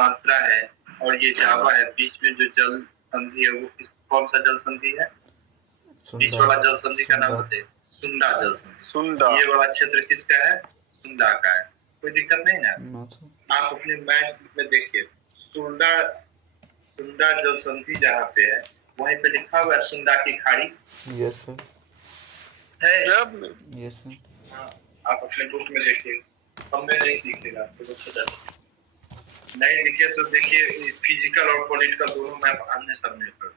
Sumatra है और ये जावा है, बीच में जो जल संधि है वो कौन सा जल संधि है? बीच वाला जल संधि का नाम बताइए। सुंडा जल संधि। सुंडा। ये वाला क्षेत्र किसका है? सुंडा का है। कोई दिक्कत नहीं ना? आप अपने मैप में देखिए, सुंडा जल संधि जहाँ पे है वहीं पे लिखा हुआ है सुंडा की खाड़ी। Yes sir. है? Yes sir. हाँ, आप अपने बुक में देखिए, हमें नहीं दिखेगा तो नहीं दिखे तो देखिए फिजिकल और पॉलिटिकल दोनों मैप आमने सामने पर।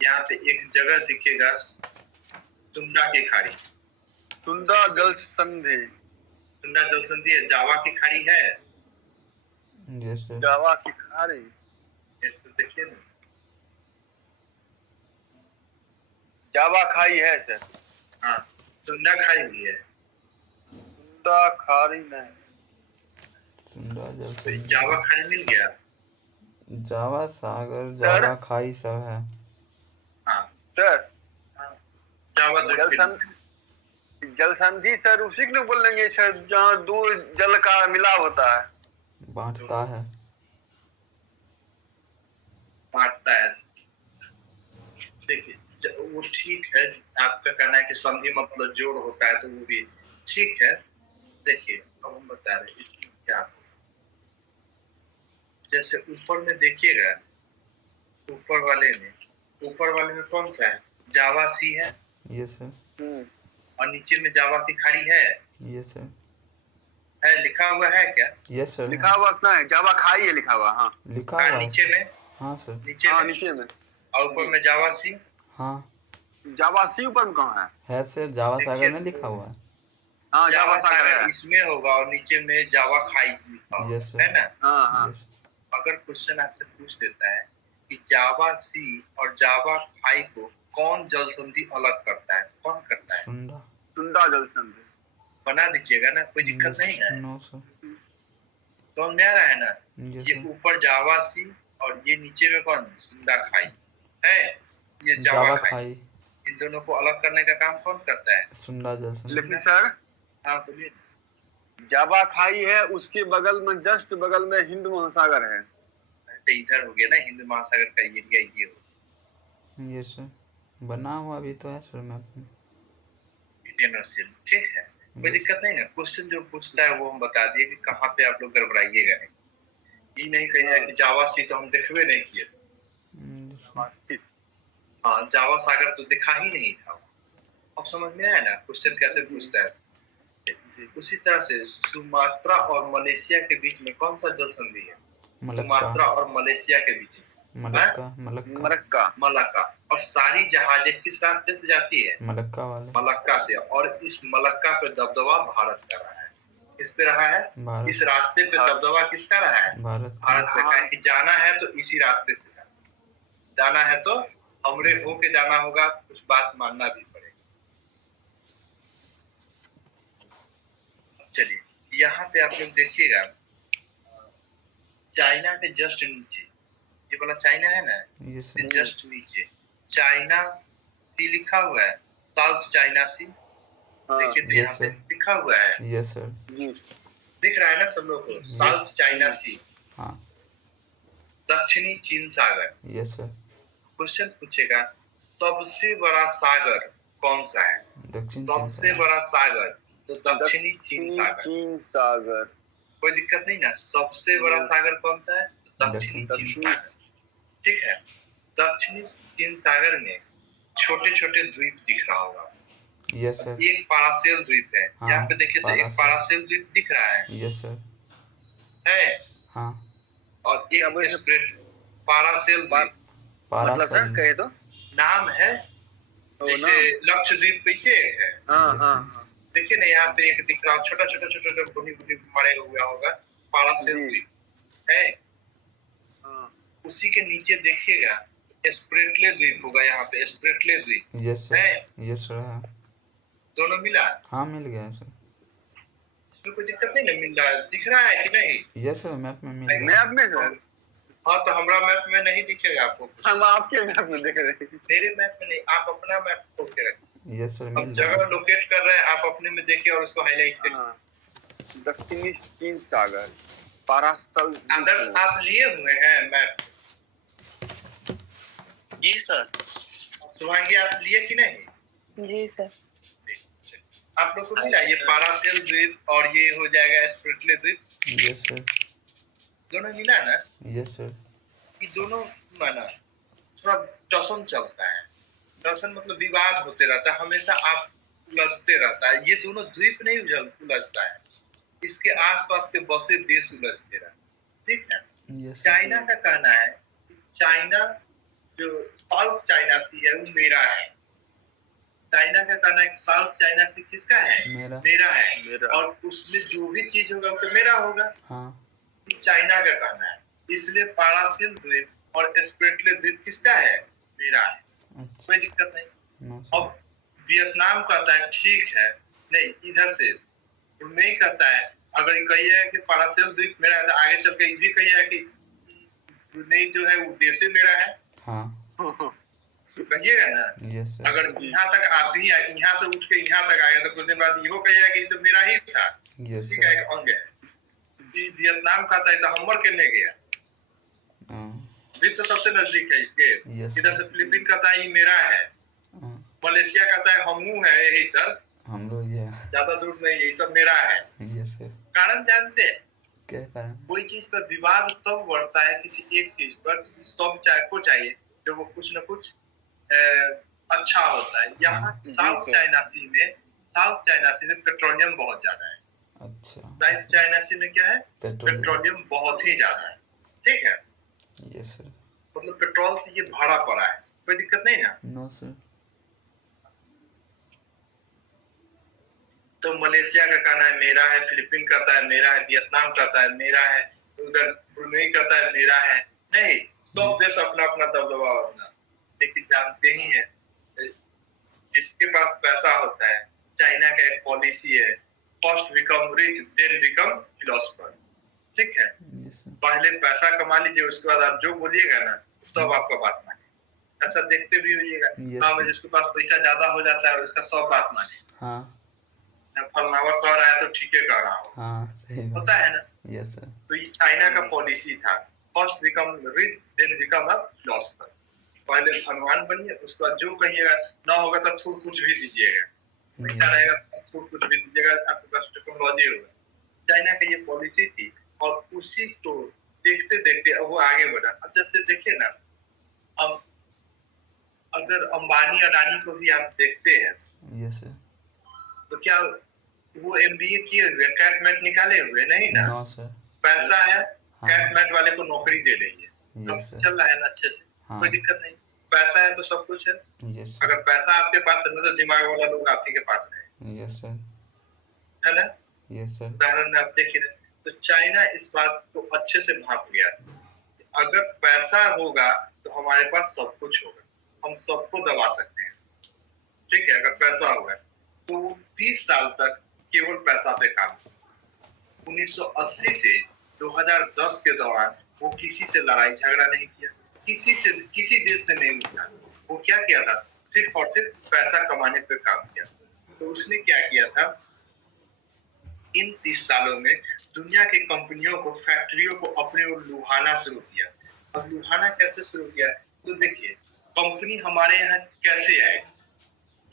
यहाँ पे एक जगह दिखेगा सुंडा की खाड़ी। सुंडा जल संधि। सुंडा जल संधि है, जावा की खाड़ी है। Yes sir. जावा की खाड़ी तो देखिए ना, जावा खाई है सर। हाँ, सुंडा खाड़ी भी है। सुंडा खाड़ी नहीं। सुंडा जल तो संधि। जावा खाड़ी मिल गया। जावा सागर, जावा खाई सब है। हाँ सर, जावा जल संधि सर उसी को बोल लेंगे सर जहाँ दो जल का मिलाव होता है, बांटता है। देखिए वो ठीक है, आपका कहना है कि संधि मतलब जोड़ होता है तो वो भी ठीक है। देखिए अब हम बता रहे हैं इसमें क्या, जैसे ऊपर में देखिएगा, ऊपर वाले में कौन सा है? जावा सी है। Yes sir. और नीचे में जावा की खाड़ी है। Yes sir. है, लिखा हुआ है क्या? Yes sir. लिखा हुआ ना है, जावा खाई है लिखा हुआ। हाँ लिखा हुआ नीचे में। हाँ सर। नीचे में और ऊपर में जावा सी। हाँ, जावा सी ऊपर में कहाँ है सर, जावा सागर में लिखा हुआ है। हाँ जावा सागर है इसमें होगा और नीचे में जावा खाई लिखा होगा, यस सर। है ना? हाँ। अगर क्वेश्चन आपसे पूछ देता है कि जावा सी और जावा खाई को कौन जल संधि अलग करता है, कौन करता है? सुंडा जल संधि। बना दीजिएगा ना, कोई दिक्कत नहीं है। No sir. तो समझ आ रहा है ना? यस ये सर। ऊपर जावा सी और ये नीचे में कौन? सुंडा खाई है। ये जावा खाई। इन दोनों को अलग करने का काम कौन करता है? सुंडा जल संधि। लेकिन सर, हाँ बोलिए। जावा खाई है, उसके बगल में जस्ट बगल में हिंद महासागर है। तो इधर हो गया ना हिंद महासागर का एरिया, ये हो। यस सर, बना हुआ भी तो है सर मैप में। इंडियन ओशियन, ठीक है, कोई दिक्कत नहीं है। क्वेश्चन जो पूछता है वो हम बता दिए कि कहाँ पे आप लोग गड़बड़ाइएगा नहीं। ये नहीं कहिए कि जावा सी तो हम देखबे नहीं किए थे। हाँ, जावा सागर तो दिखा ही नहीं था। अब समझ में आया ना क्वेश्चन कैसे पूछता है? उसी तरह से सुमात्रा और मलेशिया के बीच में कौन सा जल संधि है? सुमात्रा और मलेशिया के बीच में मलक्का। और सारी जहाजें किस रास्ते से जाती है? मलक्का से। और इस मलक्का पे दबदबा भारत का रहा है। किस पे रहा है? इस रास्ते पे दबदबा किसका रहा है? भारत पे। कहा कि जाना है तो इसी रास्ते से जाना है तो हमरे होके जाना होगा, कुछ बात मानना भी पड़ेगा। चलिए यहाँ पे आप लोग देखिएगा, चाइना के जस्ट नीचे, ये वाला चाइना है ना, जस्ट नीचे चाइना सी लिखा हुआ है, साउथ चाइना सी। देखिए तो यहाँ पे लिखा हुआ है। Yes sir. दिख रहा है ना सब लोग को? साउथ चाइना सी। हाँ। दक्षिणी चीन सागर। Yes sir. क्वेश्चन पूछेगा सबसे बड़ा सागर कौन सा है? सबसे बड़ा सागर तो दक्षिणी चीन सागर। कोई दिक्कत नहीं ना? सबसे बड़ा सागर कौन सा है? दक्षिणी चीन सागर, ठीक है। दक्षिणी चीन सागर में छोटे छोटे द्वीप दिख रहा होगा। Yes sir. एक पारासेल द्वीप है। यहाँ पे देखिए तो एक पारासेल द्वीप दिख रहा है। Yes sir. है। हाँ। और एक स्प्रेड पारासेल द्वीप। मतलब सर कहे तो नाम है, जैसे लक्षद्वीप कैसे है। देखिए ना यहाँ पे एक दिख रहा छोटा छोटा बुनी मरे हुआ होगा, पारासेल द्वीप है। उसी के नीचे देखिएगा स्प्रेटले द्वीप होगा, यहाँ पे स्प्रेटले द्वीप। Yes sir. Yes sir. दोनों मिला? हाँ मिल गया सर। इसमें कोई दिक्कत नहीं ना? मिल रहा है, दिख रहा है कि नहीं? यस सर, मैप में मिल रहा है। मैप में सर? हाँ तो हमारा मैप में नहीं दिखेगा आपको। हम आपके मैप में देख रहे हैं। मेरे मैप में नहीं, आप अपना मैप खोल के रखिए। Yes sir. हम जगह लोकेट कर रहे हैं, आप अपने में देखिए और उसको हाईलाइट करिए। दक्षिणी चीन सागर, पारासल आदर्श आप लिए हुए हैं मैप? जी सर। शुभांगी आप लिए कि नहीं? जी सर। आप लोग को मिला ये पारासेल द्वीप और ये हो जाएगा स्प्रिटले द्वीप? Yes sir. दोनों मिला ना? Yes sir. ये दोनों माना थोड़ा टसन चलता है। टसन मतलब विवाद होते रहता है, हमेशा आप उलझते रहता है। ये दोनों द्वीप नहीं उलझता है, इसके आसपास के बसे देश उलझते रहते हैं। ठीक है। यस चाइना का कहना है कि चाइना जो साउथ चाइना सी है वो मेरा है। चाइना का कहना है कि साउथ चाइना सी किसका है? मेरा है। और उसमें जो भी चीज होगा वो तो मेरा होगा। हाँ। चाइना का कहना है, इसलिए पारासिल द्वीप और स्प्रिटले द्वीप किसका है? मेरा है। अच्छा। कोई दिक्कत नहीं। अब वियतनाम कहता है ठीक है, नहीं इधर से नहीं कहता है। अगर कहिए कि पारासिल द्वीप मेरा है तो आगे चल के ये भी कहिए कि नहीं जो है वो देश मेरा है। हाँ। कहिएगा ना। Yes sir. अगर यहाँ तक आप ही यहाँ से उठ के यहाँ तक आएगा तो कुछ दिन बाद ये कहिएगा कि तो मेरा ही था। यस ठीक है, अंग है। वियतनाम कहता है तो हमर करने गया, भी तो सबसे नजदीक है इसके। इधर से फिलीपीन कहता है ये मेरा है। मलेशिया कहता है हमू है यही तर, हम लोग ये ज्यादा दूर नहीं, यही सब मेरा है। Yes sir. कारण जानते हैं क्या कारण? कोई चीज पर विवाद तब बढ़ता है किसी एक चीज पर, सब को चाहिए जो वो कुछ न कुछ अच्छा होता है। यहाँ साउथ चाइना सी में पेट्रोलियम बहुत ज्यादा है। अच्छा। साउथ चाइना सी में क्या है? पेट्रोलियम बहुत ही ज्यादा है। ठीक है। Yes sir. मतलब पेट्रोल से ये भरा पड़ा है, कोई दिक्कत नहीं ना? No sir. तो मलेशिया का कहना है मेरा है, फिलीपीन कहता है मेरा है, वियतनाम कहता है मेरा है, उधर ब्रुनेई कहता है मेरा है। नहीं, सब देश अपना अपना दबदबा अपना। लेकिन जानते ही हैं जिसके पास पैसा होता है, चाइना का एक पॉलिसी है, first become rich then become philosopher. ठीक है। पहले पैसा कमा लीजिए, उसके बाद आप जो बोलिएगा ना सब आपका बात माने। ऐसा देखते भी होइएगा। गाँव में जिसके पास पैसा ज्यादा हो जाता है उसका सब बात माने। हाँ। फलनावा कह रहा है तो ठीक है कह रहा हूँ। हाँ, सही होता है ना? Yes sir. तो ये चाइना का पॉलिसी था, first become rich then become a philosopher. पहले धनवान बनिए, उसके बाद जो कहिएगा ना होगा तो थोड़ा कुछ भी दीजिएगा, पैसा रहेगा तो थोड़ा कुछ भी दीजिएगा, आपके पास टेक्नोलॉजी होगा। चाइना की ये पॉलिसी थी और उसी को देखते देखते अब वो आगे बढ़ा। अब जैसे देखिए ना, अब अगर अंबानी अडानी को भी आप देखते हैं, यस सर, तो क्या वो एमबीए किए हुए कैट मैट निकाले हुए नहीं ना? No sir. पैसा है, कैट मैट वाले को नौकरी दे रही है, चल रहा है ना अच्छे से। कोई दिक्कत नहीं, पैसा है तो सब कुछ है। यस। अगर पैसा आपके पास है तो दिमाग वाला लोग आप ही के पास है। Yes sir. है ना? Yes sir. उदाहरण में आप देखिए तो चाइना इस बात को अच्छे से भाप गया। अगर पैसा होगा तो हमारे पास सब कुछ होगा, हम सबको दबा सकते हैं। ठीक है। अगर पैसा होगा तो 30 साल तक केवल पैसा पे काम। 1980 से 2010 के दौरान वो किसी से लड़ाई झगड़ा नहीं किया, किसी देश से नहीं उठा। वो क्या किया था? सिर्फ और सिर्फ पैसा कमाने पे काम किया। तो उसने क्या किया था? इन 30 सालों में दुनिया की कंपनियों को, फैक्ट्रियों को अपने ओर लुभाना शुरू किया। अब लुभाना कैसे शुरू किया? तो देखिए कंपनी हमारे यहाँ कैसे आए,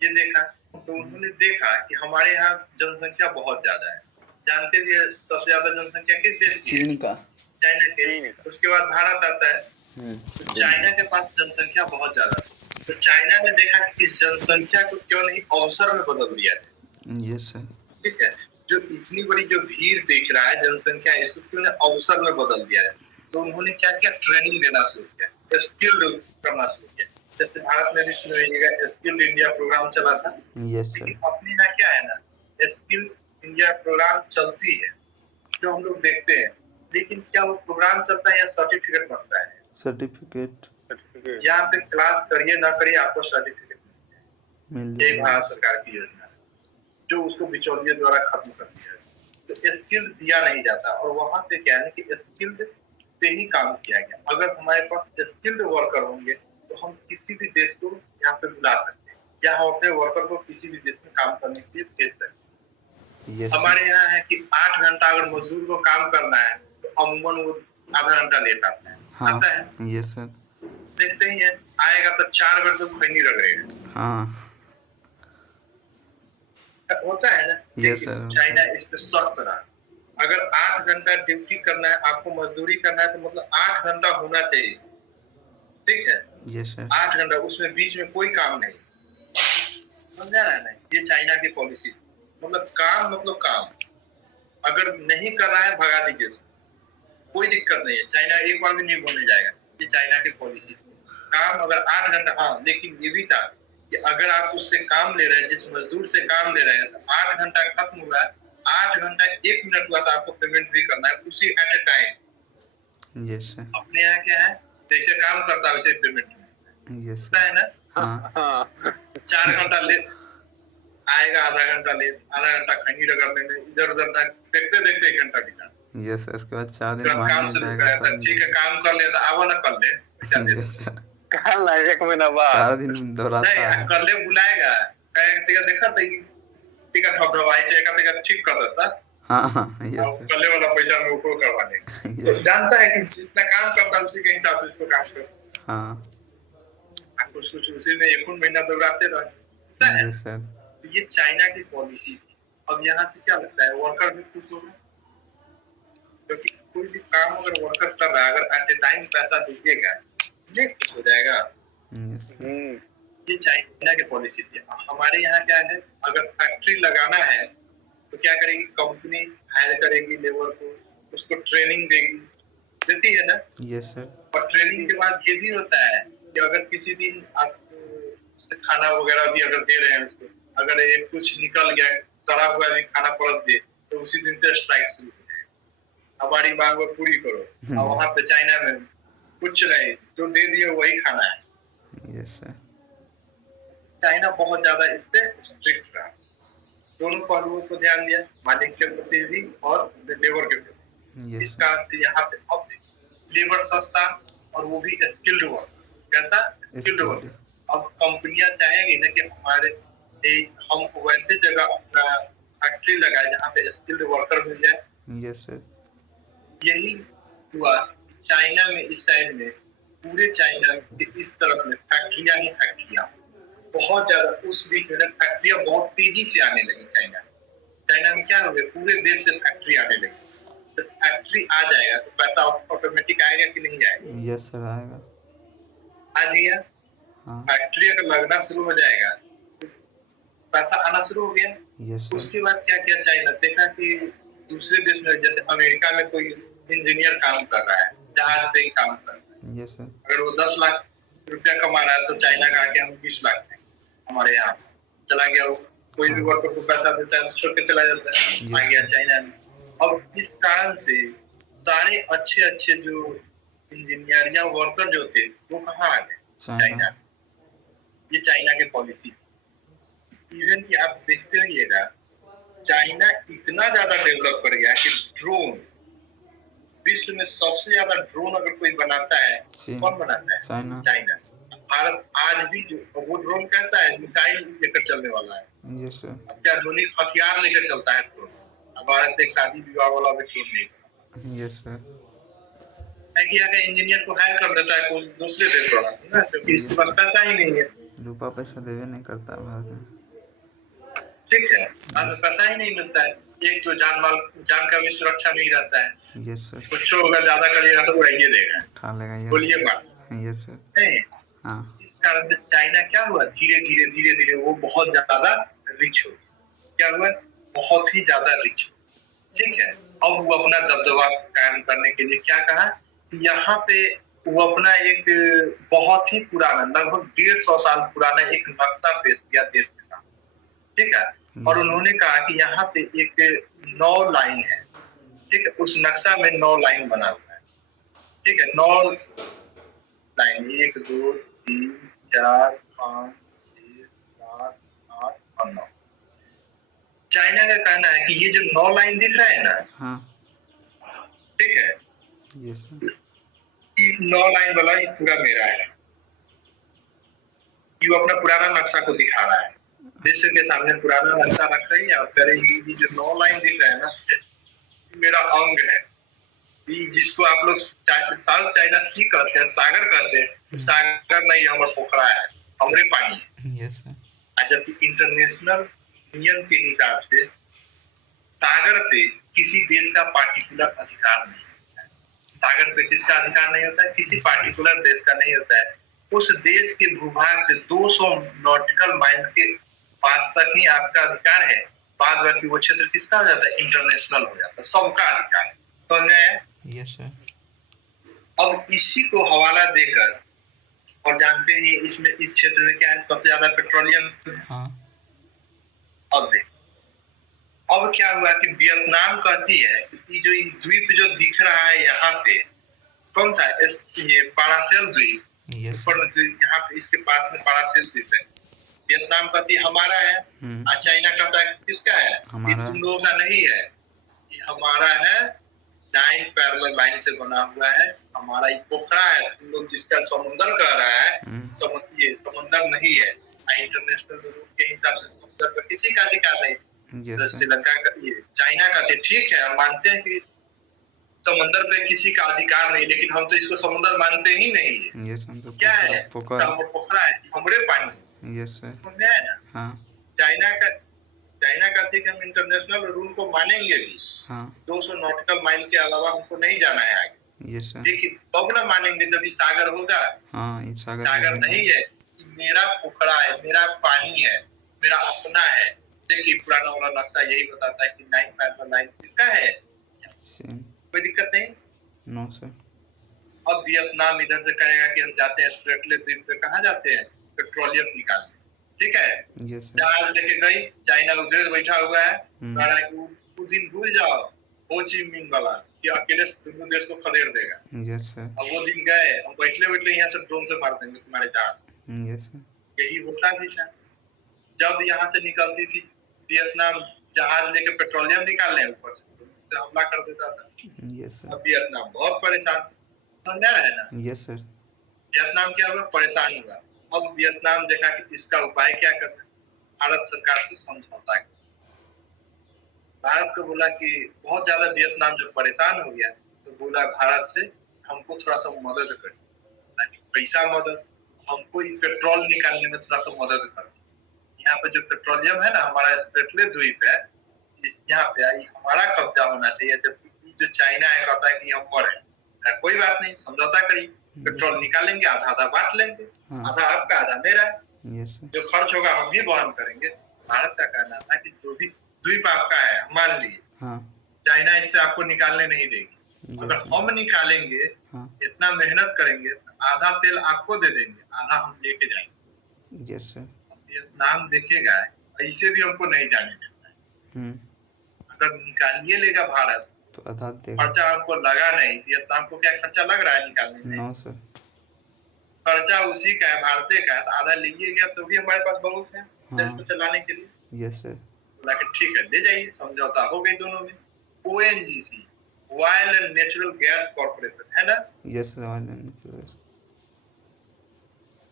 ये देखा। तो उन्होंने देखा कि हमारे यहाँ जनसंख्या बहुत ज्यादा है। जानते हैं सबसे ज्यादा जनसंख्या किस देश की? चीन का। चाइना के। उसके बाद भारत आता है। तो चाइना के पास जनसंख्या बहुत ज्यादा है। तो चाइना ने देखा कि इस जनसंख्या को क्यों नहीं अवसर में बदल दिया है। Yes sir. ठीक है। जो इतनी बड़ी जो भीड़ देख रहा है जनसंख्या, इसको क्यों नहीं अवसर में बदल दिया है। तो उन्होंने क्या किया? ट्रेनिंग देना शुरू किया, स्किल करना शुरू किया। जैसे भारत में भी सुनिएगा स्किल इंडिया प्रोग्राम चला था। Yes sir. लेकिन अपने यहाँ क्या है ना, स्किल इंडिया प्रोग्राम चलती है जो हम लोग देखते हैं, लेकिन क्या वो प्रोग्राम चलता है या सर्टिफिकेट बनता है? सर्टिफिकेट। यहाँ पे क्लास करिए ना करिए आपको सर्टिफिकेट मिल जाएगा। ये भारत सरकार की योजना है जो उसको बिचौलिए द्वारा खत्म कर दिया है। तो स्किल दिया नहीं जाता और वहां पे क्या है कि स्किल्ड पे ही काम किया गया। अगर हमारे पास स्किल्ड वर्कर होंगे तो हम किसी भी देश को यहाँ पे बुला सकते हैं या हम अपने वर्कर को किसी भी देश में काम करने के लिए भेज सकते हैं। हमारे यहाँ है कि 8 घंटा अगर मजदूर को काम करना है तो अमूमन वो आधा घंटा लेट आता है। हाँ आता है, यस सर। देखते ही है, आएगा तो 4 बार तो खैनी रगड़ेगा। हाँ होता है ना। यस देखिए सर। चाइना इस पे सख्त रहा। अगर 8 घंटा ड्यूटी करना है, आपको मजदूरी करना है, तो मतलब 8 घंटा होना चाहिए। ठीक है, यस सर। 8 घंटा, उसमें बीच में कोई काम नहीं। समझा रहा है ना, ये चाइना की पॉलिसी। मतलब काम मतलब काम, अगर नहीं कर रहा है भगा दीजिए उसको, कोई दिक्कत नहीं है। चाइना एक बार भी नहीं बोलने जाएगा। ये चाइना की पॉलिसी। काम अगर 8 घंटा, हाँ लेकिन ये भी था कि अगर आप उससे काम ले रहे हैं, जिस मजदूर से काम ले रहे हैं, तो 8 घंटा खत्म हुआ है, 8 घंटा 1 मिनट हुआ तो आपको पेमेंट भी करना है उसी at a time. Yes sir. अपने यहाँ क्या है, जैसे काम करता है वैसे पेमेंट यस होता है ना। हाँ 4 घंटा लेट आएगा, आधा घंटा लेट, आधा घंटा खैनी रगड़ने में इधर उधर देखते देखते 1 घंटा बीता। Yes sir. उसके बाद 4 दिन जब काम मांगने शुरू जाएगा कराया था, तब ठीक है काम कर ले, तो आवो ना कर ले, पैसा दे दो। Yes sir. कल ना 1 महीना 4 बाद। दिन नहीं दोहराता है। कर ले बुलाएगा, कहेगा देखा तो टिकट ढबढबाई छै, एका टिकट ठीक कर देता। हाँ हाँ और यस सर। कल्ले वाला पैसा में ऊपर करवा देगा। तो यस जानता है कि जितना काम करता है उसी के हिसाब से इसको काम कर। हाँ कुछ कुछ उसी में 1 महीना दौड़ाते रहे। Yes sir. ये चाइना की पॉलिसी थी। अब यहाँ से क्या लगता है, वर्कर भी खुश होगा, क्योंकि कोई भी काम अगर वर्कर कर रहा है, अगर एट ए टाइम पैसा दीजिएगा, नहीं खुश हो जाएगा। Yes sir. ये चाइना की पॉलिसी थी। हमारे यहाँ क्या है, अगर फैक्ट्री लगाना है तो क्या करेगी कंपनी, हायर करेगी लेबर को, उसको ट्रेनिंग देगी, देती है ना। Yes sir. और ट्रेनिंग के बाद ये भी होता है कि अगर किसी दिन आपको खाना वगैरह भी अगर दे रहे हैं उसको, अगर ये कुछ निकल गया, सड़ा हुआ भी खाना परोस दे, तो उसी दिन से स्ट्राइक शुरू हो जाएगा। हमारी मांग वो पूरी करो। और वहाँ पे चाइना में कुछ नहीं, जो दे दिए वही खाना है। Yes sir. चाइना बहुत ज्यादा इस पे स्ट्रिक्ट रहा। दोनों पहलुओं को ध्यान दिया, मालिक के प्रति भी और लेबर के प्रति। यस इस कारण से यहाँ पे अब लेबर सस्ता और वो भी स्किल्ड वर्क। कैसा स्किल्ड वर्क। अब कंपनियां चाहेंगी ना कि हम वैसे जगह अपना फैक्ट्री लगाए जहाँ पे स्किल्ड वर्कर मिल जाए। Yes sir. यही हुआ चाइना में, इस साइड में, पूरे चाइना के इस तरफ में फैक्ट्रियां ही फैक्ट्रियां, बहुत ज्यादा। उस बीच में फैक्ट्रियां बहुत तेजी से आने लगी चाइना। चाइना में क्या हो गया, पूरे देश से फैक्ट्री आने लगी। तो फैक्ट्री आ जाएगा तो पैसा ऑटोमेटिक आएगा कि नहीं आएगा? यस सर आएगा। आ जाएगा। हाँ फैक्ट्री अगर लगना शुरू हो जाएगा तो पैसा आना शुरू हो गया। Yes sir. उसके बाद क्या किया चाइना, देखा कि दूसरे देश में, जैसे अमेरिका में कोई इंजीनियर काम कर रहा है, जहाज पे काम कर रहा है, यस सर। अगर वो 10 लाख रुपया कमा रहा है तो चाइना का आके हम 20 लाख देंगे। हमारे यहाँ चला गया वो, कोई भी वर्कर को पैसा देता है तो छोड़ के चला जाता है, आ गया चाइना में। अब इस कारण से सारे अच्छे अच्छे जो इंजीनियर या वर्कर जो थे वो कहाँ आ गए, चाइना। ये चाइना की पॉलिसी थी। इवन कि आप देखते रहिएगा, चाइना इतना ज्यादा डेवलप कर गया कि ड्रोन, विश्व में सबसे ज्यादा ड्रोन अगर कोई बनाता है, कौन बनाता है? चाइना। भारत आज भी जो, वो ड्रोन कैसा है, मिसाइल लेकर चलने वाला है। Yes sir. अत्याधुनिक हथियार लेकर चलता है ड्रोन। भारत एक शादी विवाह वाला भी ड्रोन नहीं। Yes sir. है कि अगर इंजीनियर को हायर कर देता है कोई दूसरे देश वाला, ना, क्योंकि इसके पास पैसा ही नहीं है। रुपया पैसा देवे नहीं करता भारत में। ठीक है, पैसा ही नहीं मिलता है। एक तो जान का भी सुरक्षा नहीं रहता है। Yes sir. कुछ होगा ज्यादा करिएगा तो उड़ाइए देगा, खा लेगा। बोलिए बात। Yes sir. नहीं, हाँ इस कारण से चाइना क्या हुआ, धीरे धीरे धीरे धीरे वो बहुत ज्यादा रिच हो। क्या हुआ, बहुत ही ज्यादा रिच। ठीक है, अब वो अपना दबदबा कायम करने के लिए क्या कहा, यहाँ पे वो अपना एक बहुत ही पुराना, लगभग 150 साल पुराना एक नक्शा पेश किया देश के साथ। ठीक है, और उन्होंने कहा कि यहाँ पे एक 9 लाइन है। ठीक है, उस नक्शा में 9 लाइन बना हुआ है। ठीक है, 9 लाइन, 1 2 3 4 5 6 7 8 और 9। चाइना का कहना है कि ये जो 9 लाइन दिख रहा है ना, हाँ ठीक है, यस सर। 9 लाइन वाला ये पूरा मेरा है। ये अपना पुराना नक्शा को दिखा रहा है, देश के सामने पुराना नक्शा रख रही है और कह रही है ये जो 9 लाइन दिख रहा है ना, मेरा अंग है। ये जिसको आप लोग साउथ चाइना सी कहते हैं, सागर कहते हैं, सागर नहीं हमारा पोखरा है, हमरे पानी है। Yes sir. जबकि इंटरनेशनल नियम के हिसाब से सागर पे किसी देश का पार्टिकुलर अधिकार नहीं होता है। सागर पे किसका अधिकार नहीं होता है? किसी पार्टिकुलर देश का नहीं होता है। उस देश के भूभाग से 200 नॉटिकल माइल के पास तक ही आपका अधिकार है। बाद बाकी वो क्षेत्र किसका हो जाता है? इंटरनेशनल हो जाता है, सबका अधिकार है। तो यस सर। अब इसी को हवाला देकर, और जानते ही इसमें इस क्षेत्र में क्या है, सबसे ज्यादा पेट्रोलियम। हाँ। अब देख, अब क्या हुआ कि वियतनाम कहती है कि जो ये द्वीप जो दिख रहा है यहाँ पे, कौन सा ये पारासेल द्वीप, यस यहाँ पे इसके पास में पारासेल द्वीप है। वियतनाम कहती है हमारा है, और चाइना कहता है किसका है? ये तुम लोगों का नहीं है, ये हमारा है। 9 पैरेलल लाइन से बना हुआ है, हमारा ये पोखरा है। तुम लोग जिसका समुद्र कह रहा है, ये समुद्र नहीं है। इंटरनेशनल रूल के हिसाब से समुद्र पर किसी का अधिकार नहीं। तो श्रीलंका का, ये चाइना का ठीक है, हम मानते हैं कि समुद्र पे किसी का अधिकार नहीं, लेकिन हम तो इसको समुद्र मानते ही नहीं है। तो क्या है? पोखरा है, हमरे पानी। Yes sir. समझे ना? हाँ। चाइना कहती है कि हम इंटरनेशनल रूल को मानेंगे भी। हाँ। 200 नॉटिकल माइल के अलावा हमको नहीं जाना है आगे। Yes sir. लेकिन तब ना मानेंगे जब ये सागर होगा। हाँ, सागर नहीं है, मेरा पोखरा है, मेरा पानी है, मेरा अपना है। देखिए पुराना वाला नक्शा यही बताता है कि 9 पैरेलल लाइन किसका है। कोई दिक्कत नहीं। No sir. अब वियतनाम इधर से कहेगा कि हम जाते हैं स्प्रेटले द्वीप पे। कहाँ जाते हैं? पेट्रोलियम निकालने। ठीक है। जहाज लेके गई, चाइना उधर बैठा हुआ है, कह रहा है कि उस दिन भूल जाओ हो ची मिन वाला कि अकेले दोनों देश को खदेड़ देगा। Yes sir. अब वो दिन गए, हम बैठले यहाँ से ड्रोन से मार देंगे तुम्हारे जहाज। Yes sir. यही होता भी था। जब यहाँ से निकलती थी वियतनाम जहाज लेके पेट्रोलियम निकालने, ऊपर से हमला कर देता था। Yes sir. अब वियतनाम बहुत परेशान, समझा रहे ना? Yes sir. वियतनाम क्या हुआ? परेशान हुआ। अब वियतनाम देखा कि इसका उपाय क्या करना, भारत सरकार से समझौता किया। भारत को बोला कि बहुत ज्यादा वियतनाम जब परेशान हो गया तो बोला भारत से हमको थोड़ा सा मदद कर, पैसा मदद, हमको पेट्रोल निकालने में थोड़ा सा मदद कर। यहाँ पे जो पेट्रोलियम है ना, हमारा स्प्रेटले द्वीप है, यहाँ पे हमारा कब्जा होना चाहिए। जबकि जो चाइना है कहता है कि हम पर है। कोई बात नहीं, समझौता करिए, पेट्रोल निकालेंगे, आधा आधा बांट लेंगे। आधा आपका, आधा मेरा। जो खर्च होगा हम ही वहन करेंगे। भारत का कहना था कि जो भी द्वीप आपका है, मान लीजिए, चाइना इस पे आपको निकालने नहीं देगी। अगर हम निकालेंगे, इतना मेहनत करेंगे, आधा तेल आपको दे देंगे, आधा हम लेके जाएंगे। Yes sir. वियतनाम देखेगा ऐसे भी हमको नहीं जाने देता है। अगर निकालिए लेगा भारत तो आधा खर्चा हमको लगा नहीं। वियतनाम को क्या खर्चा लग रहा है निकालने में? No sir. खर्चा उसी का है, भारतीय का है। तो आधा लीजिए गया तो भी हमारे पास बहुत है देश को चलाने के लिए। Yes sir. बोला कि ठीक है, ले जाइए। समझौता हो गई दोनों में। ONGC, oil and natural gas corporation, है ना? Yes sir, oil and natural gas.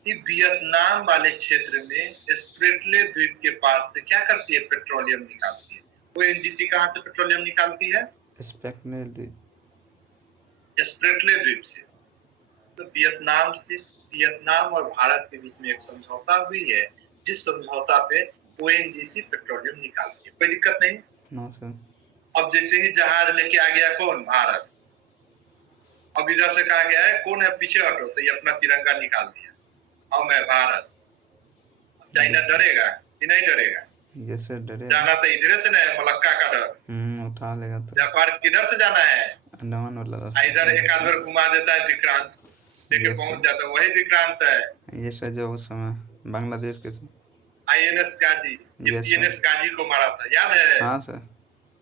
Vietnam वाले क्षेत्र में स्प्रेटले द्वीप के पास से क्या करती है? पेट्रोलियम निकालती है। ONGC कहाँ से पेट्रोलियम निकालती है? स्प्रेटले द्वीप से। तो वियतनाम और भारत के बीच में एक समझौता हुई है, जिस समझौता पे ONGC पेट्रोलियम निकालती है। कोई दिक्कत नहीं। No sir. अब जैसे ही जहाज लेके आ गया कौन? भारत। अब इधर से कहा गया है कौन है पीछे हटो, तो ये अपना तिरंगा निकाल दिया, हम है भारत। चाइना डरेगा कि नहीं डरेगा? Yes sir, डरेगा। जाना तो इधर से ना है, मलक्का का डर। उठा लेगा तो। व्यापार किधर से जाना है? अंडमान वाला। इधर एक आध बार घुमा देता है विक्रांत, लेके पहुंच जाता है, वही विक्रांत है। ये सर जो उस समय बांग्लादेश के INS गाजी, TNS गाजी को मारा था, याद है? हाँ सर।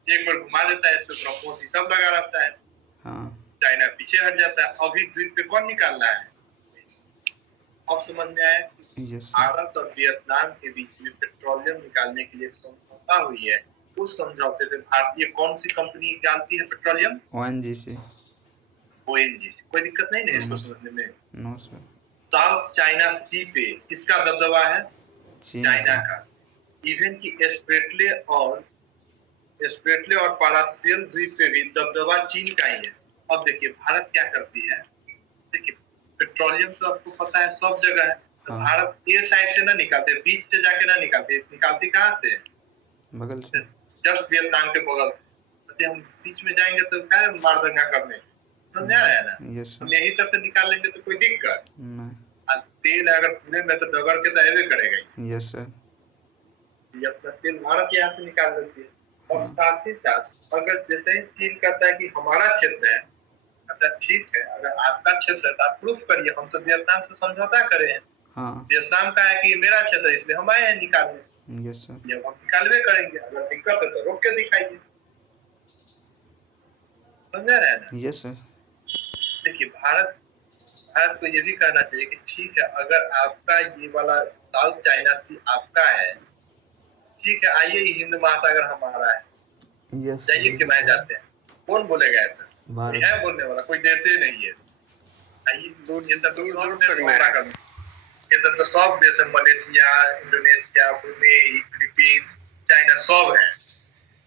एक बार घुमा देता है, इस पे ब्रह्मोस ही सब लगा रहता है। हाँ। चाइना पीछे हट जाता है। अभी द्वीप पे कौन निकाल रहा है? अब समझ में आया? भारत और वियतनाम के बीच में पेट्रोलियम निकालने के लिए समझौता हुई है। उस समझौते से भारतीय कौन सी कंपनी निकालती है पेट्रोलियम? ONGC। कोई दिक्कत नहीं है इसको समझने में? No sir. South China Sea पे किसका दबदबा है? चाइना का। इवन की स्प्रेटले और पारासेल द्वीप पे भी दबदबा चीन का ही है। अब देखिए भारत क्या करती है, देखिए पेट्रोलियम तो आपको पता है सब जगह है, तो हाँ। भारत ए साइड से ना निकालते, बीच से जाके ना निकालते, निकालती कहाँ से? बगल से। जस्ट वियतनाम के बगल से। तो हम बीच में जाएंगे तो क्या मार दंगा करने, समझा रहे हैं ना? यस हम सर। यही तरह से निकाल लेंगे तो कोई दिक्कत? नहीं। अब तेल अगर पूरे में तो डगर के तो ऐसे करेगा ही। Yes sir. ये अपना तेल भारत यहाँ से निकाल देती है, और हाँ। साथ ही साथ अगर जैसे ही चीन कहता है कि हमारा क्षेत्र है, अच्छा ठीक है, अगर आपका क्षेत्र है तो आप प्रूफ करिए, हम तो वियतनाम से समझौता करे हैं, हाँ। वियतनाम का है कि ये मेरा क्षेत्र है इसलिए हम आए हैं निकालने, यस सर। ये हम निकालवे करेंगे, अगर दिक्कत है तो रोक के दिखाइए, समझ रहे हैं ना? Yes sir. देखिए भारत भारत को ये भी कहना चाहिए कि ठीक है, अगर आपका ये वाला साउथ चाइना सी आपका है, ठीक है, आइए हिंद महासागर हमारा है, यस जाइए सर। किनारे जाते हैं, कौन बोलेगा ऐसा? कोई भारत। है बोलने वाला? कोई देश ही नहीं है। आइए दूर ये सब तो दूर सब दूर देश तक में हमला है। करने, ये सब तो सब देश है, Malaysia, Indonesia, Brunei, Philippine, China सब है,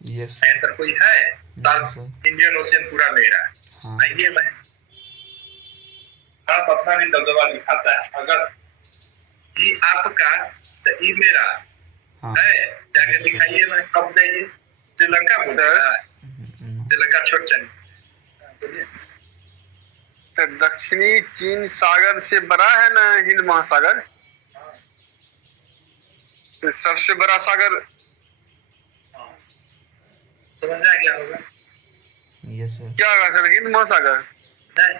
यस ऐसा कोई है? सर। इंडियन ओशियन पूरा मेरा है। हाँ। आइए मैं भारत अपना भी दबदबा दिखाता है, अगर ये आपका तो ये मेरा हाँ। है, जाके दिखाइए ना, कब जाइए श्रीलंका बोलेगा, श्रीलंका छोड़ चलिए, तो दक्षिणी चीन सागर से बड़ा है ना हिंद महासागर, तो सबसे बड़ा सागर समझा क्या होगा? Yes sir. क्या होगा सर? हिंद महासागर। नहीं,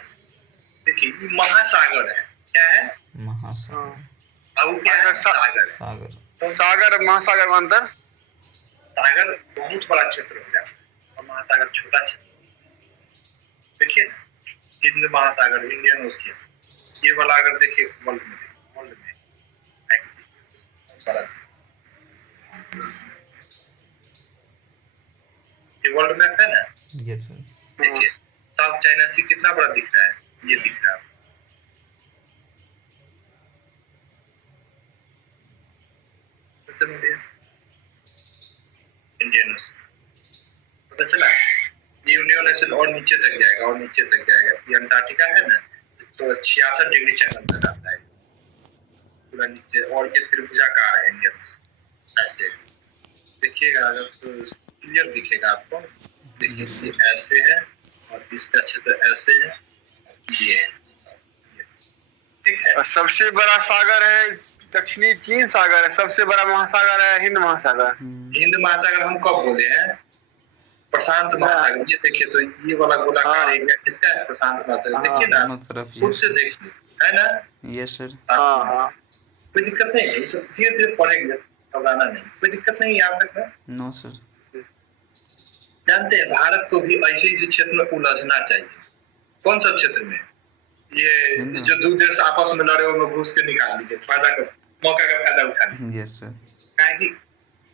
देखिए ये महासागर है, क्या है? महासागर। अब वो क्या है? अच्छा, सागर है। सागर। तो सागर महासागर में अंतर? सागर बहुत बड़ा क्षेत्र हो जाता है और महासागर छोटा क्षेत्र। देखिए हिंद महासागर, इंडियन ओशियन, ये वाला अगर देखिए वर्ल्ड में बड़ा, ये वर्ल्ड मैप है ना, यस सर। देखिए साउथ चाइना सी कितना बड़ा दिख रहा है, ये दिख रहा है, इंडियन ओशियन पता चला, ये इंडियन ओशियन और नीचे तक जाएगा, और नीचे तक जाएगा, ये अंटार्कटिका है ना, तो 66 डिग्री चैनल तक आता है पूरा नीचे, और ये त्रिभुजाकार है इंडियन ओशियन, ऐसे देखिएगा अगर तो क्लियर दिखेगा आपको, देखिए ऐसे है और इसका क्षेत्र ऐसे है, ये है, ठीक है। और सबसे बड़ा सागर है दक्षिणी चीन सागर है, सबसे बड़ा महासागर है हिंद महासागर। हिंद महासागर हम कब बोले हैं? प्रशांत महासागर, ये देखिए तो ये वाला गोलाकार एरिया किसका है? प्रशांत महासागर, देखिए ना, दोनों तरफ खुद से देखिए, है ना? Yes sir. हाँ हाँ, कोई दिक्कत नहीं है, सब धीरे धीरे पढ़ेंगे, घबराना नहीं, कोई दिक्कत नहीं यहाँ तक है। No sir. जानते हैं भारत को भी ऐसे ही क्षेत्र में उलझना चाहिए। कौन सा क्षेत्र में? ये जो दो देश आपस में लड़े उनमें घुस के निकाल लीजिए, फायदा का मौका का फायदा उठा लीजिए। Yes sir. कि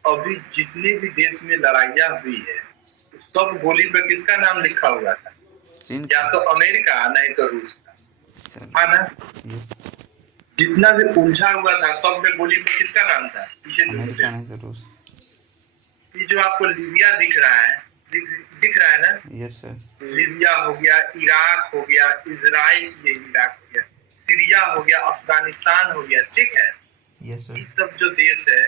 अभी जितने भी देश में लड़ाइयाँ हुई है, सब गोली पे किसका नाम लिखा हुआ था? या तो अमेरिका, नहीं तो रूस का, है ना? जितना भी उलझा हुआ था सब में गोली पे किसका नाम था? अमेरिका नहीं तो रूस। ये जो आपको लीबिया दिख रहा है, दिख रहा है ना? Yes sir. लीबिया हो गया, इराक हो गया, इजराइल, ये इराक हो गया, सीरिया हो गया, अफगानिस्तान हो गया, ठीक है? Yes sir. ये सब जो देश है,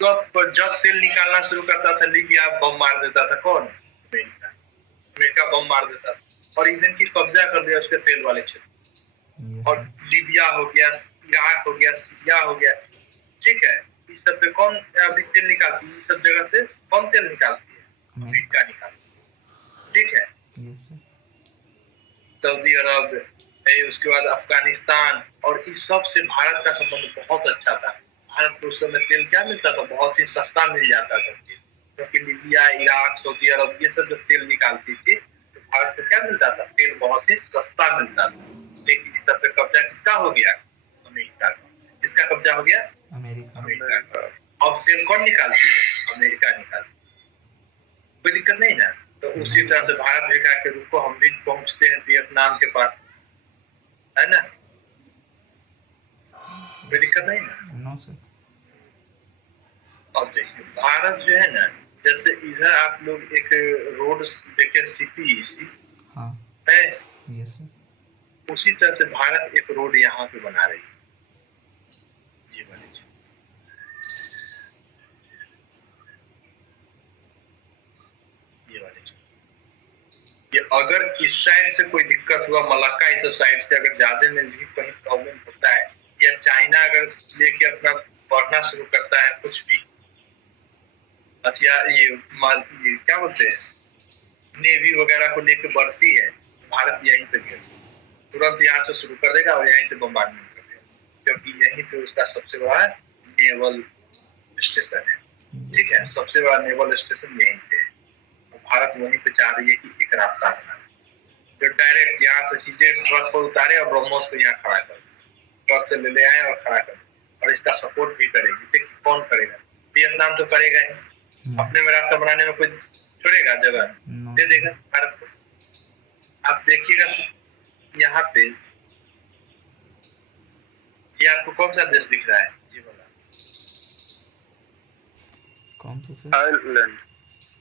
जब तेल निकालना शुरू करता था लीबिया बम मार देता था, कौन? अमेरिका बम मार देता था, और इधर की कब्जा कर दिया उसके तेल वाले क्षेत्र, और लीबिया हो गया, इराक हो गया, सीरिया हो गया, ठीक है? इस सब पे कौन अभी तेल निकालती है? इस सब जगह से कौन तेल निकालती है? अमेरिका निकालती है, ठीक है? सऊदी अरब, उसके बाद अफगानिस्तान, और इस सब से भारत का संबंध बहुत अच्छा था। भारत को उस समय तेल क्या मिलता था? बहुत ही सस्ता मिल जाता था, क्योंकि लीबिया, इराक, सऊदी अरब ये सब जो तेल निकालती थी, तो भारत को क्या मिलता था? तेल बहुत ही सस्ता मिलता था। लेकिन इस सब पे कब्जा किसका हो गया? अमेरिका का। किसका कब्जा हो गया? अमेरिका का। अब तेल कौन निकालती है? अमेरिका निकालती है। कोई दिक्कत नहीं ना? तो उसी तरह से भारत भी कहा कि रुको, हम भी पहुंचते हैं वियतनाम के पास, है ना? कोई दिक्कत नहीं ना? No sir. अब देखिए भारत जो है ना, जैसे इधर आप लोग एक रोड देखे CPEC, हाँ है। Yes sir. उसी तरह से भारत एक रोड यहाँ पे बना रही है, ये वाली चीज। ये वाली चीज, ये अगर इस साइड से कोई दिक्कत हुआ, मलक्का इस सब साइड से अगर ज्यादा नजदीक कहीं प्रॉब्लम होता है, या चाइना अगर लेके अपना बढ़ना शुरू करता है कुछ भी हथियार, ये क्या बोलते हैं, नेवी वगैरह को लेके बढ़ती है, भारत यहीं पे गिर तुरंत यहाँ से शुरू कर देगा और यहीं से बम्बार्डमेंट कर देगा, क्योंकि यहीं पे उसका सबसे बड़ा नेवल स्टेशन है। ठीक है, सबसे बड़ा नेवल स्टेशन यहीं पे है। भारत वहीं पे चाह रही है कि एक रास्ता बना जो डायरेक्ट यहाँ से सीधे ट्रक पर उतारे और ब्रह्मोस को यहाँ खड़ा कर, ट्रक से ले आए और खड़ा कर, और इसका सपोर्ट भी करेगी। देखिए कौन करेगा, वियतनाम तो करेगा ही, अपने में रास्ता बनाने में कोई छोड़ेगा जगह, दे देगा भारत को। आप देखिएगा यहाँ पे, ये आपको कौन सा देश दिख रहा है, ये वाला कौन सा सर? थाईलैंड।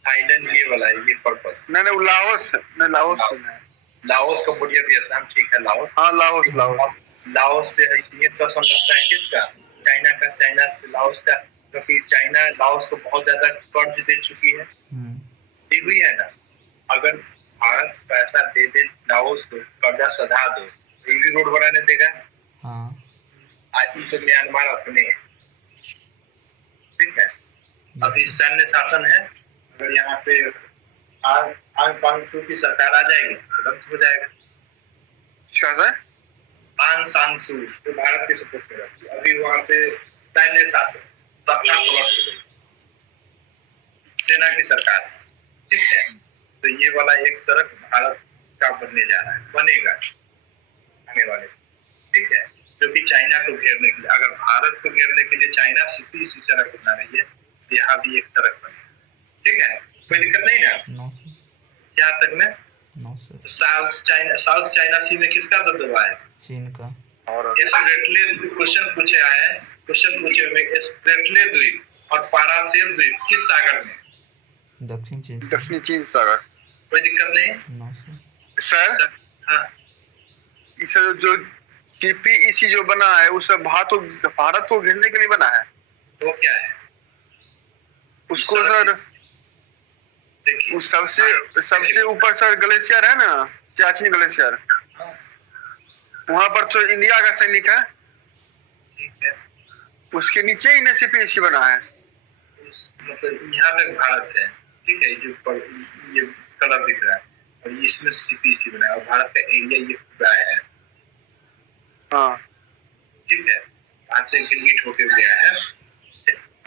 थाईलैंड, ये वाला है, ये पर्पल। नहीं लाओस, नहीं लाओस सुना है। लाओस, कंबोडिया, वियतनाम, ठीक है लाओस। हाँ लाओस, लाओस लाओस से हैसियत का समझौता है किसका, चाइना का। चाइना से लाओस का, क्योंकि चाइना लाओस को बहुत ज्यादा कर्ज दे चुकी है, दी हुई है ना। अगर भारत पैसा दे दे लाओस को, कर्जा सधा दो, तो भी रोड बनाने देगा। हाँ आज तो म्यांमार अपने है, ठीक है, अभी सैन्य शासन है। अगर यहाँ पे आंग सान सू की सरकार आ जाएगी तुरंत हो जाएगा। क्या सर? आंग सान सू तो भारत के सपोर्ट कर रही है, अभी वहाँ पे सैन्य शासन, सत्ता पलट हो गई, सेना की सरकार, ठीक है। तो ये वाला एक सड़क भारत का बनने जा रहा है, बनेगा आने वाले, ठीक है, क्योंकि चाइना को घेरने के लिए, अगर भारत को घेरने के लिए चाइना सीधी सी सड़क बना रही है, तो यहाँ भी एक सड़क बनेगी, ठीक है, कोई दिक्कत नहीं ना। नो क्या तक में नो सर। तो साउथ चाइना सी में किसका दबदबा है, चीन का। और क्वेश्चन पूछे हुए स्प्रेटले द्वीप और पारासेल द्वीप किस सागर में, दक्षिण चीन। दक्षिणी चीन सागर। कोई दिक्कत नहीं। No sir. सर हाँ, इस जो CPEC जो बना है उस भारत को घेरने के लिए बना है। वो क्या है उसको सर, देखिए, उस सबसे ऊपर सर ग्लेशियर है ना, सियाचिन ग्लेशियर, हाँ, वहां पर तो इंडिया का सैनिक है, ठीक है, उसके नीचे ही CPEC बना है। मतलब यहाँ तक भारत है, ठीक है, जो पर ये कलर दिख रहा है और इसमें सीपीसी बना है और भारत का एरिया ये पूरा है, हाँ ठीक है, आज से गिलगिट होके गया है।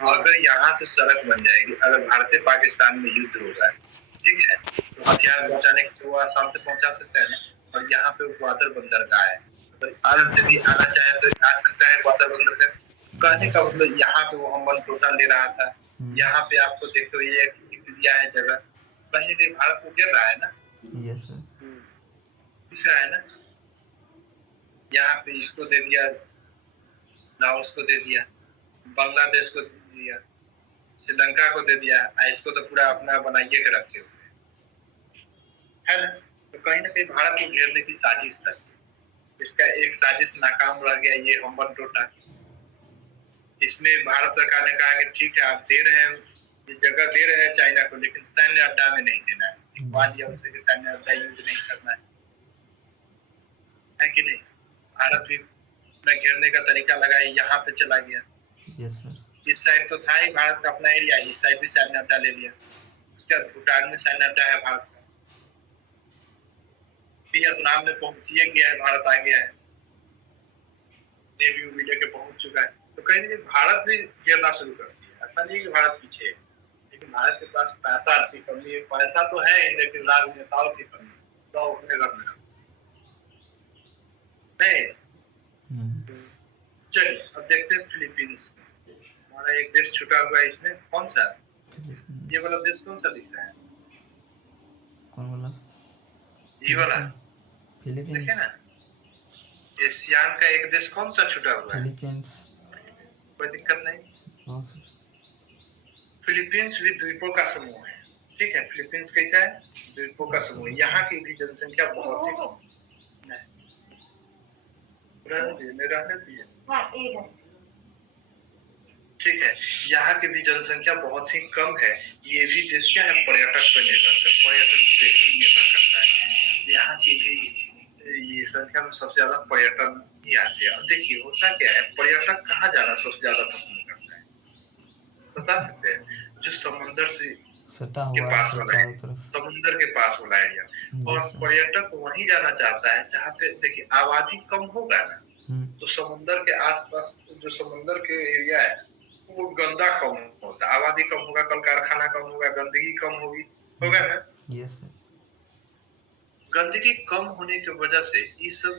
अगर यहाँ से सड़क बन जाएगी, अगर भारतीय पाकिस्तान में युद्ध होगा, ठीक है, तो हथियार पहुंचाने के वो आसाम से पहुंचा सकते हैं, और यहाँ पे ग्वादर बंदर का है, अगर आनंद से भी आना चाहे तो आ सकता है ग्वादर बंदर का। कहने का मतलब यहाँ पे वो अम्बन टोटा ले रहा था, यहाँ पे आपको देखते हुए एक दिया है जगह, कहीं कहीं भारत को घेर रहा है ना, यस सर। दिख रहा है ना, यहाँ पे इसको दे दिया, लाओस को दे दिया, बांग्लादेश को दे दिया, श्रीलंका को दे दिया, इसको तो पूरा अपना बनाइए के रखे हुए है ना। तो कहीं ना कहीं भारत को घेरने की साजिश था, इसका एक साजिश नाकाम रह गया, ये अम्बन टोटा। इसमें भारत सरकार ने कहा कि ठीक है आप दे रहे हैं, ये जगह दे रहे हैं चाइना को, लेकिन सैन्य अड्डा में नहीं देना है, मान लिया उसे कि सैन्य अड्डा यूज नहीं करना है कि नहीं। भारत भी अपना घेरने का तरीका लगाया, यहाँ पे चला गया, यस सर। इस साइड तो था ही भारत का अपना एरिया, इस साइड भी सैन्य अड्डा ले लिया, उसके बाद भूटान में सैन्य अड्डा है भारत का, वियतनाम में पहुंचिए गया है, भारत आ गया है, नेवी भी लेके पहुंच चुका है। तो कहीं ना कहीं भारत भी घेरना शुरू कर दिया, ऐसा नहीं कि भारत पीछे है, लेकिन भारत के पास पैसा की कमी है, पैसा तो है ही, लेकिन राजनेताओं की कमी, तो अपने घर में नहीं। चलिए अब देखते हैं फिलीपींस, हमारा एक देश छुटा हुआ है इसमें, कौन सा, ये वाला देश कौन सा दिख रहा है, कौन वाला? ये वाला फिलीपींस। देखिए ना, एशियान का एक देश कौन सा छुटा हुआ है, फिलीपींस। कोई दिक्कत नहीं। फिलीपींस भी द्वीपों का समूह है, ठीक है। फिलीपींस कैसा है? द्वीपों का समूह। यहाँ की भी जनसंख्या बहुत ही कम है। रहने दिए। ठीक है। यहाँ की भी जनसंख्या बहुत ही कम है। ये भी देश क्या है? पर्यटक पर पर्यटन पे ही निर्भर करता है। यहाँ की भी ये संख्या में सबसे ज्यादा पर्यटन ही आते हैं। अब देखिए होता क्या है, पर्यटक कहाँ जाना सबसे ज्यादा पसंद करता है? बता सकते हैं? जो समुद्र से सटा के हुआ पास है वाला चारों है, तरफ। समुद्र के पास वाला एरिया। और पर्यटक वहीं जाना चाहता है जहाँ पे देखिए आबादी कम होगा ना, तो समुद्र के आसपास जो समुद्र के एरिया है वो गंदा कम होता है, आबादी कम होगा, कल कारखाना कम होगा, गंदगी कम होगी, होगा ना। Yes sir. गंदगी कम होने की वजह से ये सब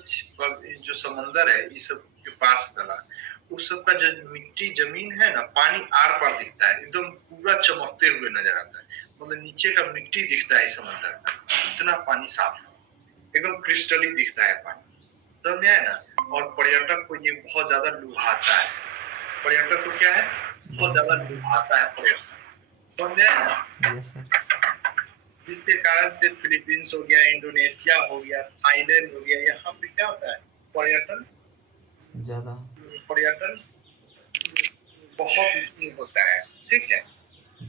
जो समंदर है ये सब के पास वाला उस सब का जो मिट्टी जमीन है ना, पानी आर पार दिखता है, एकदम पूरा चमकते हुए नजर आता है। मतलब नीचे का मिट्टी दिखता है समंदर का, इतना पानी साफ है, एकदम क्रिस्टली दिखता है पानी। समझ में आया ना। और पर्यटक को ये बहुत ज्यादा लुभाता है। पर्यटक को क्या है? बहुत ज्यादा लुभाता है पर्यटक। समझ में आया ना। Yes sir. जिसके कारण से फिलीपींस हो गया, इंडोनेशिया हो गया, थाईलैंड हो गया, यहाँ पे क्या होता है? पर्यटन बहुत होता है। ठीक है।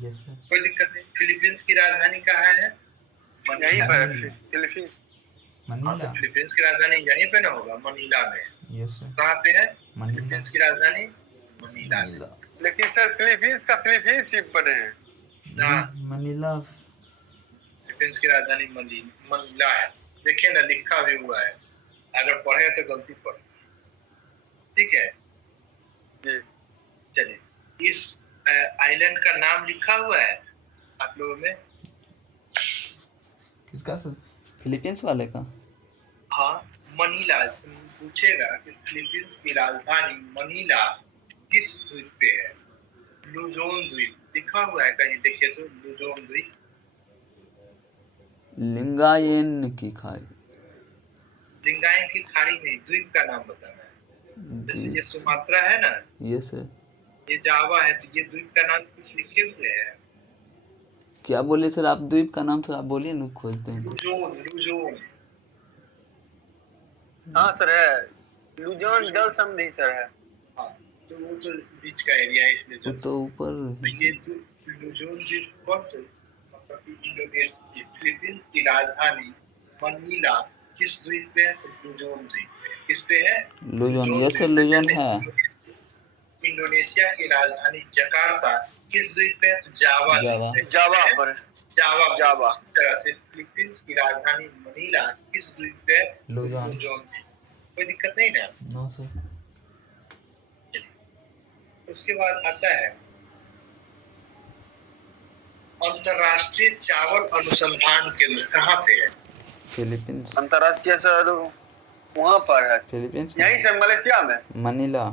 Yes sir. कोई दिक्कत नहीं। फिलीपींस की राजधानी कहाँ है? यहीं पर फिलीपींस। मनीला। फिलीपींस की राजधानी यहीं पे ना होगा, मनीला में। Yes sir. कहाँ पे है मनीला। फिलीपींस की राजधानी? मनीला में। लेकिन सर फिलीपींस का फिलीपींस ही बने हैं। मनीला। फिलीपींस की राजधानी मनीला है। देखिए ना लिखा भी हुआ है, अगर पढ़े तो गलती पढ़े। ठीक है जी। चलिए, इस आइलैंड का नाम लिखा हुआ है आप लोगों में? किसका सर? फिलीपींस वाले का? हाँ, मनीला। पूछेगा कि फिलीपींस की राजधानी मनीला किस द्वीप पे है? लुजोन द्वीप लिखा हुआ है कहीं, देखिए तो लुजोन द्वीप। लिंगायन की खाड़ी। लिंगायन की खाड़ी नहीं, द्वीप का नाम बताना है। जैसे ये सुमात्रा है ना, ये सर, ये जावा है, तो ये द्वीप का नाम कुछ लिखे हुए हैं। क्या बोले सर आप? द्वीप का नाम सर आप बोलिए ना, खोजते हैं। लुजोन। हाँ सर है, लुजोन जल संधि सर है। हाँ, तो वो जो बीच का एरिया है इसलिए वो तो ऊपर ये लुजोन द्वीप कौन से मतलब इंडोनेशिया फिलीपींस की राजधानी मनीला किस द्वीप पे है? लुजोन द्वीप पे। किस पे है? लुजोन। ये सर लुजोन है। इंडोनेशिया की राजधानी जकार्ता किस द्वीप पे है? तो जावा पर। जावा। इस तरह से फिलीपींस की राजधानी मनीला किस द्वीप पे है? लुजोन। कोई दिक्कत नहीं ना? No sir. उसके बाद आता है अंतरराष्ट्रीय चावल अनुसंधान केंद्र कहाँ पे है? फिलीपींस। अंतरराष्ट्रीय सर वहाँ पर है। फिलीपींस यहीं सर मलेशिया में। मनीला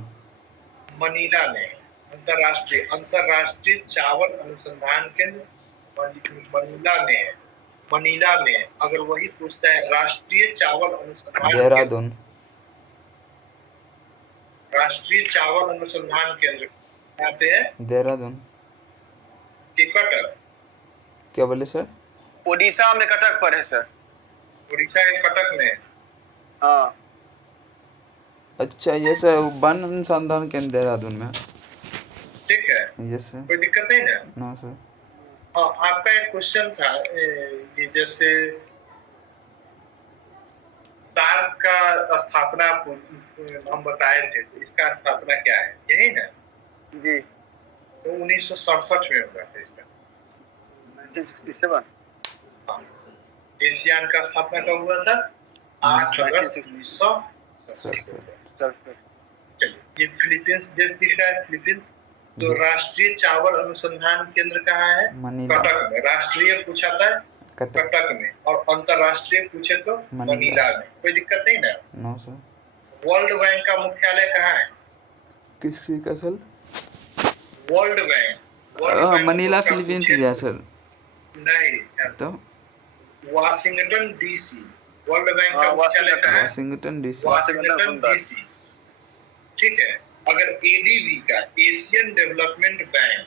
में अंतरराष्ट्रीय चावल अनुसंधान केंद्र मनीला में अगर वही पूछता है राष्ट्रीय चावल अनुसंधान देहरादून। राष्ट्रीय चावल अनुसंधान केंद्र कहाँ पे है? देहरादून। कटक। क्या बोले सर? ओडिशा में कटक पर है सर। उड़ीसा के कटक में। हाँ अच्छा ये सर वन अनुसंधान केंद्र देहरादून में। ठीक है। Yes sir. कोई दिक्कत नहीं ना? No sir. हाँ, आपका एक क्वेश्चन था ये जैसे सार्क का स्थापना हम बताए थे, तो इसका स्थापना क्या है? यही ना जी। तो 1967 में हुआ था इसका। 1967। हाँ, एशियान का स्थापना कब हुआ था? 8 अगस्त 1967। चलिए, ये फिलीपींस देश दिख रहा है, फिलीपींस। तो राष्ट्रीय चावल अनुसंधान केंद्र कहाँ है? कटक में। राष्ट्रीय पूछा था कटक में, और अंतरराष्ट्रीय पूछे तो मनीला में। कोई दिक्कत नहीं ना? No sir. वर्ल्ड बैंक का मुख्यालय कहाँ है? किस चीज का sir? World Bank Manila Philippines ही है सर। नहीं तो वाशिंगटन डीसी। वर्ल्ड बैंक का मुख्यालय कहाँ है? Washington DC. Washington DC. ठीक है। अगर एडीबी का एशियन डेवलपमेंट बैंक,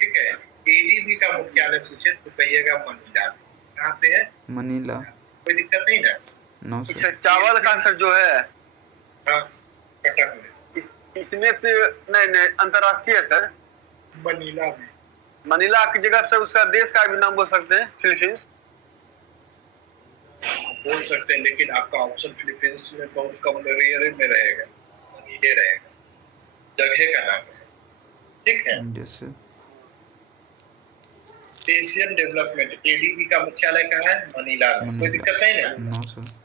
ठीक है, एडीबी का मुख्यालय पूछे तो कहिएगा मनीला में। कहाँ पे है? मनीला। कोई दिक्कत नहीं ना? No sir sir. चावल का सर जो है हाँ, कटक में, इसमें फिर नहीं अंतर्राष्ट्रीय है सर। मनीला में। मनीला की जगह सर उसका देश का भी नाम बोल सकते हैं, फिलीपींस। बोल सकते हैं, लेकिन आपका ऑप्शन फिलीपींस में बहुत कम रेयर में रहेगा, मनीले रहेगा, जगह का नाम है। ठीक है। Yes sir. Asian development ADB का मुख्यालय कहाँ है? मनीला में। कोई दिक्कत नहीं ना? No sir.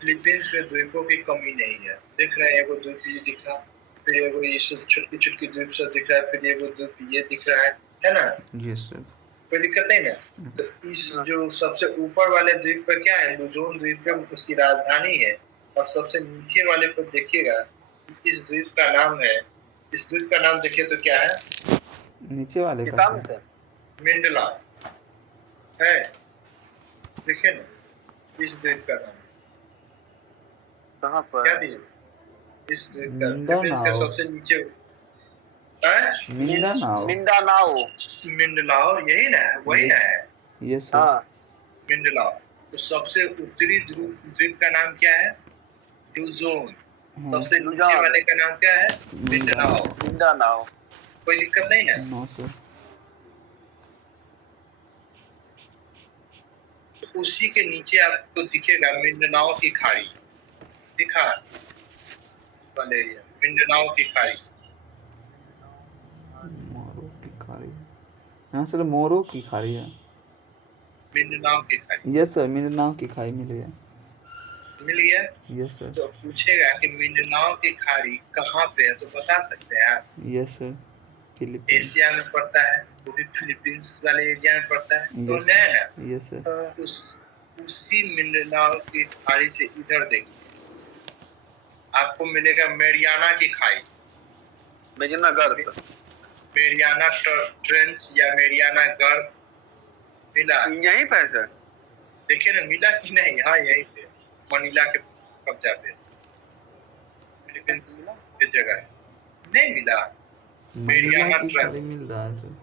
फिलीपींस में द्वीपों की कमी नहीं है। दिख रहा है, एगो द्वीप ये दिखा, फिर एगो ये छोटी छोटी द्वीप सब दिख रहा है, फिर एगो द्वीप ये दिख रहा है ना? Yes sir. कोई दिक्कत नहीं ना? तो इस जो सबसे ऊपर वाले द्वीप पर क्या है? लुजोन द्वीप पे उसकी राजधानी है, और सबसे नीचे वाले पर देखिएगा इस द्वीप का नाम है, इस द्वीप का नाम देखिए तो क्या है? नीचे वाले का किताब सर? सर मिंडला है, देखिए ना, इस द्वीप का नाम कहाँ क्या पर? दिए? इस द्वीप का मिंडानाओ। फिलीपींस का सबसे नीचे है मिंडानाओ। मिंडानाओ। मिंडलाओ, यही ना है, वही ना है, यस सर। हाँ मिंडलाओ। तो सबसे उत्तरी द्वीप का नाम क्या है? लुजोन। सबसे नीचे लुजोन। वाले का नाम क्या है? मिंडलाओ। मिंडानाओ। कोई दिक्कत नहीं ना? No sir. तो उसी के नीचे आपको दिखेगा मिंडनाओ की खाड़ी, दिखा वाले एरिया, मिंडनाओ की खाड़ी। मोरो की खाड़ी। हाँ सर, मोरो की खाड़ी है। मिंडनाओ की खाड़ी यस सर, मिंडानाओ की खाड़ी मिल गया। मिल गया। Yes sir. तो पूछेगा कि मिंडनाओ की खाड़ी कहाँ पे है, तो बता सकते हैं आप? Yes sir. फिलीपींस। एशिया में पड़ता है, वो भी फिलीपींस वाले एरिया में पड़ता है, तो यस नया ना? सर। Yes sir. उसी मिंडनाओ की खाड़ी से इधर देखिए, आपको मिलेगा मेरियाना की खाई, मेरियाना गर्त। मेरियाना ट्रेंच या मेरियाना गर्त मिला। यहीं पे है सर? देखिए ना, मिला कि नहीं? हाँ, यहीं पे मनीला के कब्जा पे, फिलीपींस की जगह है। नहीं मिला? मनीला की खाड़ी मिल रहा है सर।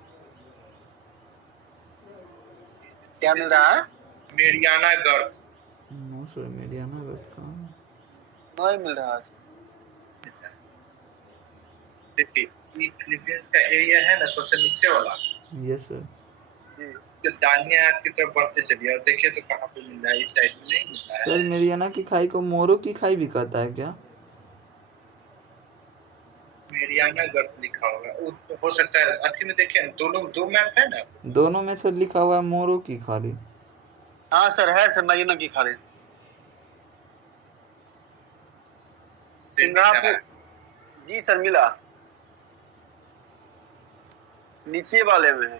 क्या मिल रहा है? मेरियाना गर्त। नो सर, मेरियाना गर्त कहाँ है? नहीं मिल रहा है। देखिए, ये फिलीपींस का एरिया है ना, सबसे नीचे वाला। Yes sir. तो दाहिने हाथ की तरफ बढ़ते चलिए और देखिए तो कहाँ पे मिल रहा है। इस साइड में नहीं मिल रहा है। सर मेरियाना की खाई को मोरो की खाई भी कहता है क्या? मेरियाना गर्त लिखा होगा, वो हो सकता है। अथी में देखें, दोनों दो मैप है ना, दोनों में सर लिखा हुआ है मोरो की खाड़ी। हाँ सर है सर, मेरियाना की खाड़ी। सिंगापुर। जी सर मिला, नीचे वाले में है।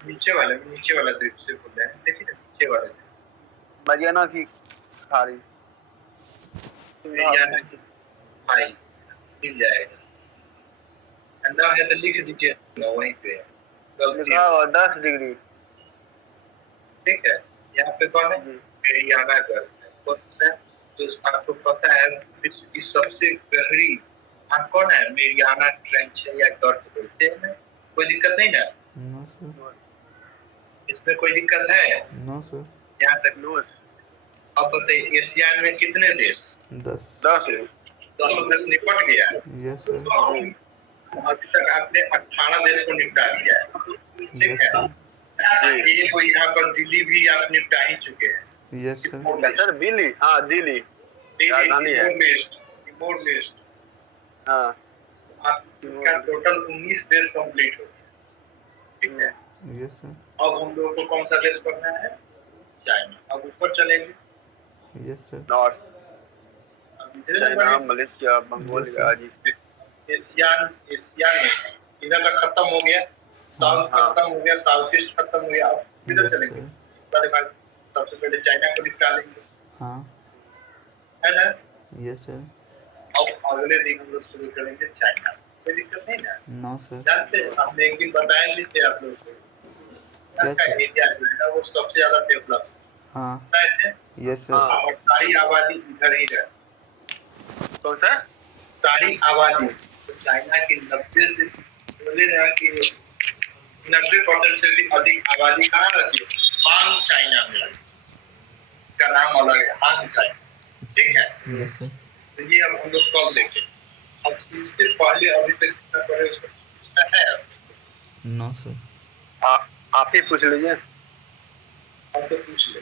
नीचे वाला द्वीप से बोल रहे हैं, देखिए ना, नीचे वाले द्वीप। मेरियाना की खाड़ी। मेरियाना की खाई मिल जाएगा। अंडा है तो लिख दीजिए ना, वहीं पे गलती लिखा हुआ 10 डिग्री। ठीक है। यहाँ पे कौन है? मेरियाना गर्त है। कौन सा? तो आपको पता है विश्व की सबसे गहरी कौन है? मेरियाना ट्रेंच है या गर्त बोलते हैं ना। कोई दिक्कत नहीं ना? No sir. इसमें कोई दिक्कत है? No sir. यहाँ तक नो। अब बताइए, एशिया में कितने देश? 10। 10 देश निपट गया। Yes sir. अभी तक आपने 18 देश को निपटा दिया है। ठीक यस है। सर। ये कोई यहाँ पर दिल्ली भी आप निपटा ही चुके हैं। Yes sir. सर दिल्ली, हाँ दिल्ली राजधानी है। Remote list. हाँ आपका टोटल 19 देश कंप्लीट हो गया। ठीक है। Yes sir. अब हम लोगों को कौन सा देश पढ़ना है? चाइना। अब ऊपर चलेंगे। Yes sir. नॉर्थ, अब इधर चाइना, मलेशिया, मंगोलिया। जी एशिया में इधर तक खत्म हो गया, साउथ खत्म हो गया, साउथ ईस्ट खत्म हो गया। अब इधर चलेंगे। सबसे पहले चाइना को निपटा लेंगे। हाँ है ना? Yes sir. अब अगले दिन हम लोग शुरू करेंगे चाइना से। कोई दिक्कत नहीं ना? No sir. जानते हैं, हमने एक दिन बताया भी थे आप लोग को, क्या का सर? एरिया जो है वो सबसे ज्यादा डेवलप हाँ है। Yes sir. और सारी आबादी इधर ही है। कौन सा? सारी आबादी चाइना की 90 से बोले ना कि 90% से भी अधिक आबादी कहाँ रहती है? हांग चाइना में रहती है। इसका नाम अलग है, हांग चाइना। ठीक है, यस सर। तो ये अब हम लोग कल देखें। अब इससे पहले अभी तक कितना पढ़े उसको पूछना है? No sir. आप ही पूछ लीजिए। हम तो पूछ ले।